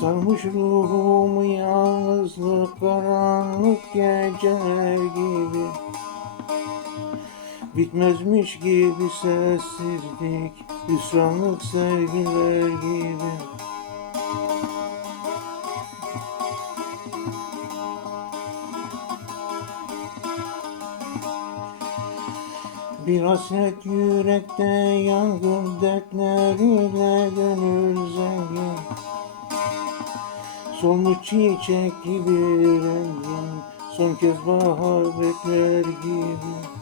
Sarmış ruhumu yalnızlık karanlık geceler gibi Bitmezmiş gibi sessizlik Hüsranlık sevgiler gibi. Bir hasret yürekte yangın dertleriyle gönül zengin. Solmuş çiçek gibi rengin Son kez bahar bekler gibi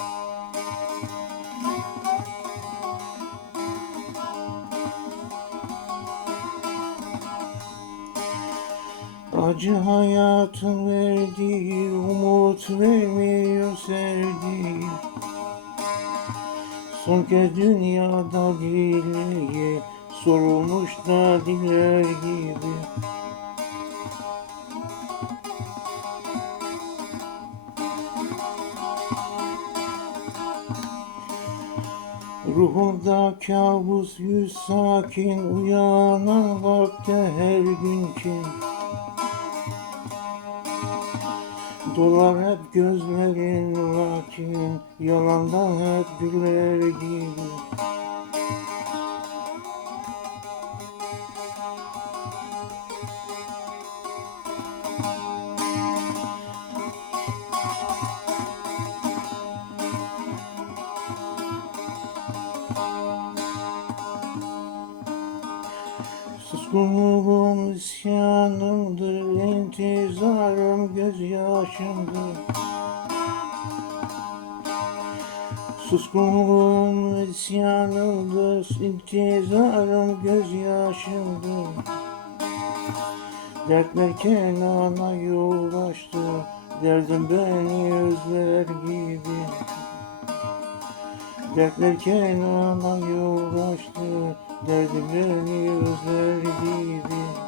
Acı hayatın verdiği umut vermiyor sevdiğim. Son kez dünyada dileği sorulmuş da diller gibi. Ruhumda kabus yüz sakin uyanan vakte her gün ki Dolar hep gözlerin lakin yalandan hep güler gibi Suskunluğum isyanımdır, intizarım gözyaşımdır. Suskunluğum isyanımdır, intizarım gözyaşımdır. Dertler Kenan'a yollaştı, derdim beni özler gibi. Dertler Kenan'a yol açtı Derdim beni özler gibi